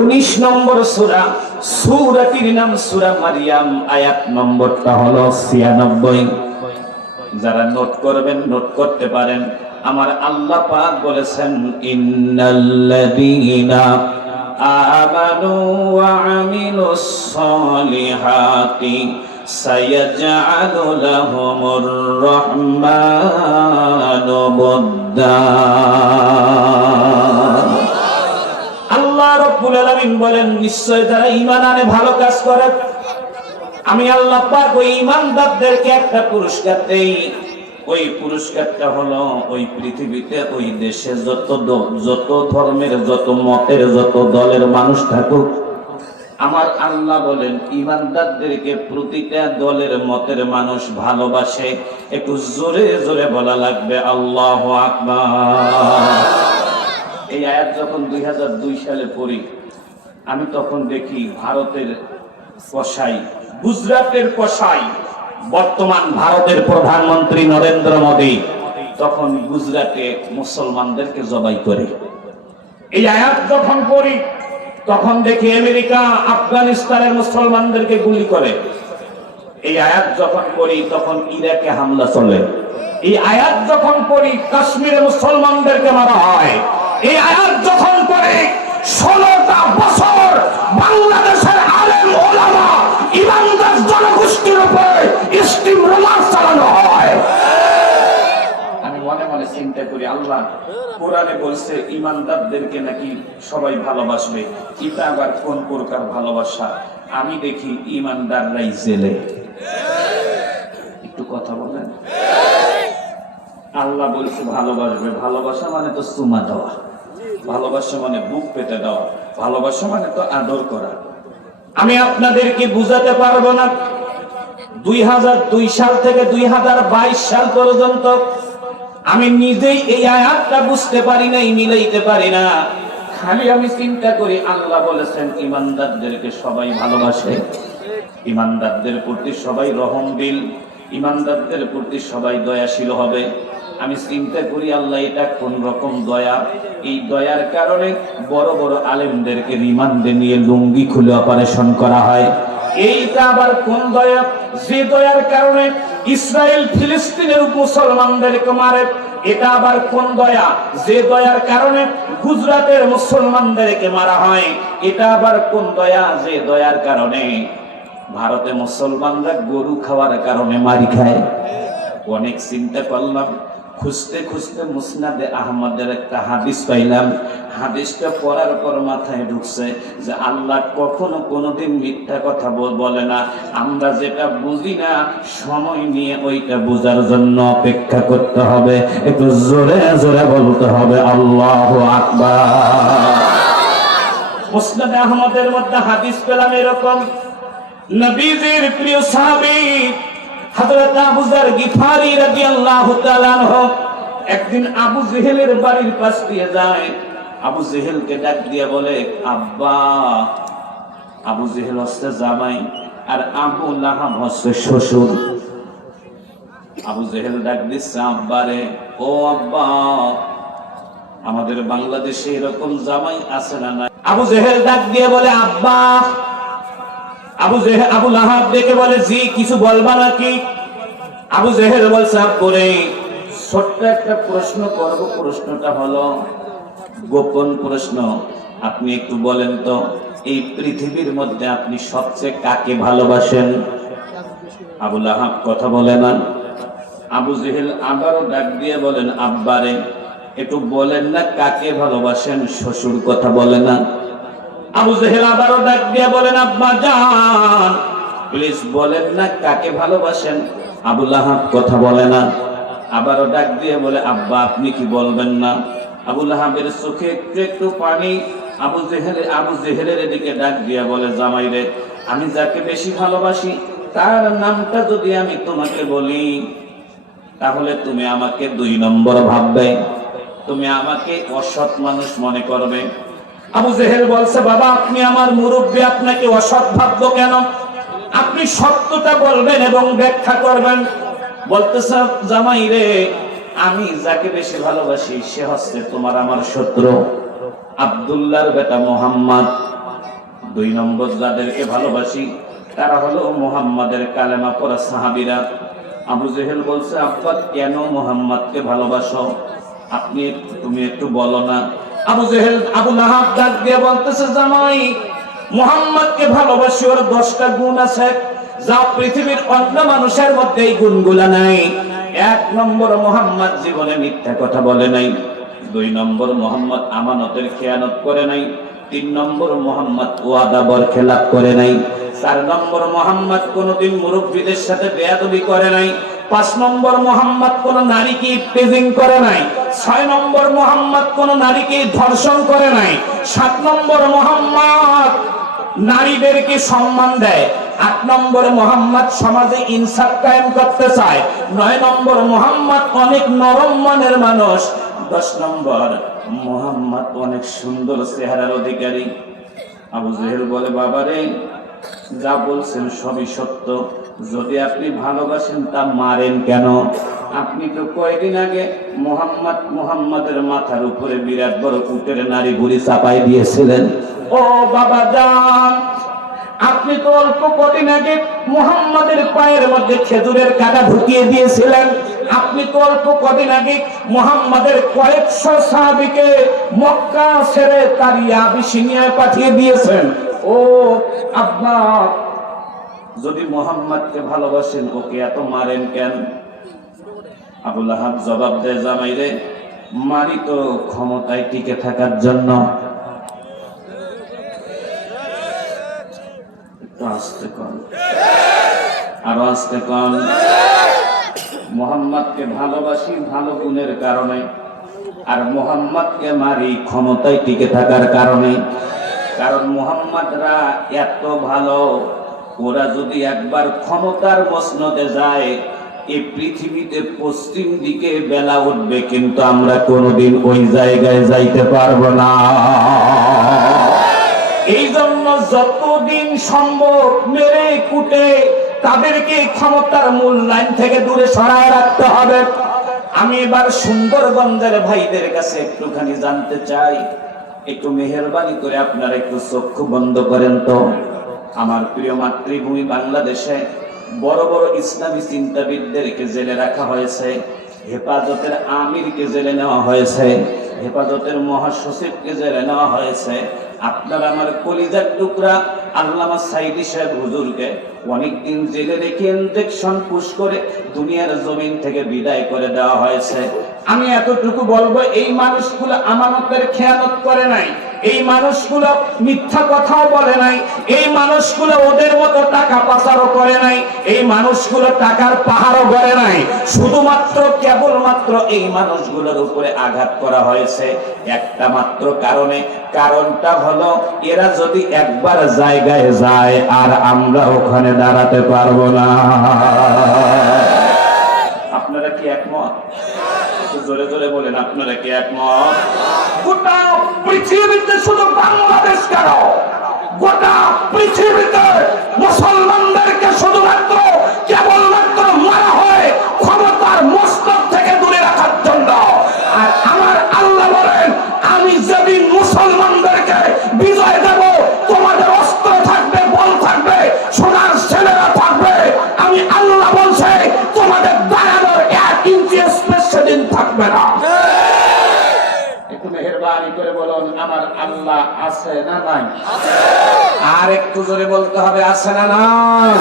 উনিশ নম্বর সুরা, সুরাটির নাম সুরা মারিয়াম, আয়াত নম্বরটা হলো ছিয়ানব্বই। যারা নোট করবেন, নোট করতে পারেন। আমার আল্লাহ পাক বলেছেন, ইন্নাল্লাযীনা আমানু ওয়া আমিলুস সালিহাতি সায়াজআলু লাহুমুর রহমানু বুদ্দা। রব্বুল আলামিন বলেন, নিশ্চয় যারা ঈমান আনে, ভালো কাজ করে। আমি আল্লাহ পাক ওই ঈমানদারদেরকে একটা পুরস্কার দেই। ওই পুরস্কারটা হলো ওই পৃথিবীতে ওই দেশে যত যত ধর্মের, যত মতের, যত দলের মানুষ থাকুক, আমার আল্লাহ বলেন ইমানদারদেরকে প্রতিটা দলের মতের মানুষ ভালোবাসে। একটু জোরে জোরে বলা লাগবে, আল্লাহ আকবার। এই আয়াত যখন দুই হাজার দুই সালে পড়ি, আমি তখন দেখি ভারতের কসাই, গুজরাটের কসাই, বর্তমান ভারতের প্রধানমন্ত্রী নরেন্দ্র মোদী তখন গুজরাটে মুসলমানদেরকে জবাই করে। এই আয়াত যখন পড়ি, তখন দেখি আমেরিকা, আফগানিস্তানের মুসলমানদেরকে গুলি করে। এই আয়াত যখন পড়ি, তখন ইরাকে হামলা চলে। এই আয়াত যখন পড়ি, কাশ্মীরে মুসলমানদেরকে মারা হয়। এই আয়াত যখন পড়ি, ষোলোটা বছর বাংলাদেশের আলেম ওলামা জনগোষ্ঠীর স্টিম রোলার চালানো হয়। এটা আবার কোন প্রকার ভালোবাসা? আমি দেখি ইমানদাররাই জেলে। একটু কথা বলেন। আল্লাহ বলছে, ভালোবাসবে। ভালোবাসা মানে তো সুমা দেওয়া। ভালোবাসা মানে বুক পেতে দেওয়া ভালোবাসা মানে তো আদর করা। আমি আপনাদেরকে বুঝাতে পারব না। দুই হাজার দুই সাল থেকে দুই হাজার বাইশ সাল পর্যন্ত আমি নিজেই এই আয়াতটা বুঝতে পারি নাই, মিলাইতে পারি না। খালি আমি চিন্তা করি, আল্লাহ বলেছেন, ইমানদারদেরকে সবাই ভালোবাসে। ইমানদারদের প্রতি সবাই রহমদিল ইমানদারদের প্রতি সবাই দয়াশীল হবে। আমি চিন্তা করি, আল্লাহ, এটা কোন রকম দয়া? এই দয়ার কারণে বড় বড় আলেমদেরকে রিমান্ডে নিয়ে লুঙ্গি খুলে অপারেশন করা হয়। এইটা আবার কোন দয়া? যে দয়ার কারণে ইসরায়েল ফিলিস্তিনের মুসলমানদেরকে মারে, এটা আবার কোন দয়া? যে দয়ার কারণে গুজরাটের মুসলমানদেরকে মারা হয়, এটা আবার কোন দয়া? যে দয়ার কারণে ভারতে মুসলমানরা গরু খাওয়ার কারণে মারি খায়। অনেক চিন্তা করলাম খুঁজতে খুঁজতে মুসনাদে আহমদের একটা হাদিস পাইলাম। হাদিসটা পড়ার পর মাথায় ঢুকছে যে আল্লাহ কখনো কোনোদিন মিথ্যা কথা বল- না। আমরা যেটা বুঝি না, সময় নিয়ে ওইটা বোঝার জন্য অপেক্ষা করতে হবে। একটু জোরে জোরে বলতে হবে, আল্লাহ আকবার। মুসনাদে আহমদের মধ্যে হাদিস পেলাম এরকম। নবীজির প্রিয় সাহাবী হযরত আবু যার গিফারি রাদিয়াল্লাহু তাআলা আনহু একদিন আবু জেহেলের বাড়ির পাশ দিয়ে যায়। আবু জেহেলকে ডাক দিয়ে বলে, আব্বা, আবু জেহেল হচ্ছে জামাই আর আবু লাহাব হচ্ছে শ্বশুর। আবু জেহেল ডাক দিচ্ছে আব্বারে ও আব্বা, আমাদের বাংলাদেশে এরকম জামাই আছে না আবু জেহেল ডাক দিয়ে বলে, আব্বা আবু জেহেল, আবু লাহাব ডেকে বলে, জি, কিছু বলবা নাকি? আবু জেহেল বলছে করে ছোট্ট একটা প্রশ্ন করব। প্রশ্নটা হলো, গোপন প্রশ্ন। আপনি একটু বলেন তো, এই পৃথিবীর মধ্যে আপনি সবচেয়ে কাকে ভালোবাসেন? আবু লাহাব কথা বলে না। আবু জেহেল আবারও ডাক দিয়ে বলেন, আব্বারে, একটু বলেন না কাকে ভালোবাসেন? শ্বশুর কথা বলে না। আবু জেহেল আবারও ডাক দিয়ে বলেন, আব্বা জান। প্লিজ বলেন, না, কাকে ভালোবাসেন? আবু লাহাব কথা বলে না। আবারও ডাক দিয়ে বলে, আব্বা, আপনি কি বলবেন না? আবু লাহাবের চোখে একটু একটু পানি, আবু জেহেল, আবু জেহেলের দিকে ডাক দিয়ে বলে, জামাই রে, আমি যাকে বেশি ভালোবাসি, তার নামটা যদি আমি তোমাকে বলি, তাহলে তুমি আমাকে দুই নম্বর ভাববে। তুমি আমাকে অসৎ মানুষ মনে করবে। আবু জেহেল বলছে, বাবা, আপনি আমার মুরব্বী, আপনাকে অসৎ ভাববো কেন? আপনি সত্যটা বলবেন এবং ব্যাখ্যা করবেন। বলতেছে, জামাই রে, আমি যাকে বেশি ভালোবাসি, সে হচ্ছে তোমার আমার শত্রু, আব্দুল্লাহর বেটা মোহাম্মদ। দুই নম্বর যাদেরকে ভালোবাসি, তারা হলো মোহাম্মদের কালেমা পড়া সাহাবিরা। আবু জেহেল বলছে, আব্বা, কেন মোহাম্মদকে ভালোবাসো? আপনি তুমি একটু বলো না। আবু জেহেল, আবু লাহাব ডাক দিয়ে বলতেছে, জামাই, মোহাম্মদকে ভালোবাসি, ওর দশটা গুণ আছে। যা পৃথিবীর অন্য মানুষের মধ্যে এই গুণগুলা নাই। এক নম্বর মোহাম্মদ জীবনে মিথ্যা কথা বলে নাই। দুই নম্বর মোহাম্মদ আমানতের খেয়ানত করে নাই। তিন নম্বর মোহাম্মদ ওয়াদা বর খেলাপ করে নাই। চার নম্বর মোহাম্মদ কোনোদিন মুরব্বীদের সাথে বেয়াদবি করে নাই। পাঁচ নম্বর মোহাম্মদ কোন নারীকে প্রেজিং করে নাই, ছয় নম্বর মোহাম্মদ কোন নারীকে ধর্ষণ করে নাই, সাত নম্বর মোহাম্মদ নারীদেরকে সম্মান দেয়, আট নম্বর মোহাম্মদ সমাজে ইনসাফ কায়েম করতে চায়, নয় নম্বর মোহাম্মদ অনেক নরম মনের মানুষ, দশ নম্বর মোহাম্মদ অনেক সুন্দর চেহারার অধিকারী। আবু জেহেল বলে, বাবারে যা বলছেন সবই সত্য। যদি আপনি ভালোবাসেন তা মারেন কেন? আপনি তো কয়েকদিন আগে মোহাম্মদ মোহাম্মদের মাথার উপরে বিরাট বড় কুটের নারী বুড়ি চাপাই দিয়েছিলেন। ও বাবা যান আপনি তো অল্প কদিন আগে মুহাম্মাদের পায়ের মধ্যে খেজুরের কাটা ঢুকিয়ে দিয়েছিলেন। আপনি তো অল্প কদিন আগে মুহাম্মাদের কয়েকশো সাহাবিকে মক্কা ছেড়ে তারিয়া আবিসিনিয়ায় পাঠিয়ে দিয়েছেন ও আব্বা। যদি মোহাম্মদকে ভালোবাসেন, ওকে এত মারেন কেন? আবুল আহাব জবাব দেয়, জামাই রে, মারি তো ক্ষমতায় টিকে থাকার জন্য। আসতে কন। আরও আসতে কন। মোহাম্মদকে ভালোবাসি ভালো গুণের কারণে, আর মোহাম্মদকে মারি ক্ষমতায় টিকে থাকার কারণে। কারণ মোহাম্মদরা এত ভালো, ওরা যদি একবার ক্ষমতার মসনদে যায়, এই পৃথিবীতে পশ্চিম দিকে বেলা উঠবে, কিন্তু আমরা কোনোদিন ওই জায়গায় যাইতে পারব না। এই জন্য যতদিন সম্ভব মেরে কুটে তাদেরকে ক্ষমতার মূল লাইন থেকে দূরে সরায় রাখতে হবে। আমি এবার সুন্দরগঞ্জের ভাইদের কাছে একটুখানি জানতে চাই। একটু মেহরবানি করে আপনারা একটু চক্ষু বন্ধ করেন তো। আমার প্রিয় মাতৃভূমি বাংলাদেশে বড় বড় ইসলামী চিন্তাবিদদেরকে জেলে রাখা হয়েছে, হেফাজতের আমিরকে জেলে নেওয়া হয়েছে, হেফাজতের মহাসচিবকে জেলে নেওয়া হয়েছে। আপনার আমার কলিজার টুকরা আল্লামা সাইদি সাহেব হুজুরকে অনেকদিন জেলে রেখে ইনজেকশন পুশ করে দুনিয়ার জমিন থেকে বিদায় করে দেওয়া হয়েছে। আমি এতটুকু বলব, এই মানুষগুলো আমানতের খেয়ানত করে নাই, এই মানুষগুলো মিথ্যা কথাও বলে নাই, এই মানুষগুলো ওদের মতো টাকা পাচারও করে নাই, এই মানুষগুলো টাকার পাহাড়ও করে নাই। শুধুমাত্র কেবলমাত্র এই মানুষগুলোর উপরে আঘাত করা হয়েছে। একটা মাত্র কারণে, কারণটা হলো, এরা যদি একবার জায়গায় যায়, আর আমরা ওখানে দাঁড়াতে পারব না। আপনারা কি একমত? জোরে জোরে বলেন আপনারা কি একমত? গোটা পৃথিবীতে শুধু বাংলাদেশ কেন? গোটা পৃথিবীতে মুসলমানদেরকে না একটু মেহরবানি করে বলুন আমার আল্লাহ আছে না নাই? আর একটু জোরে বলতে হবে আছে না নাই?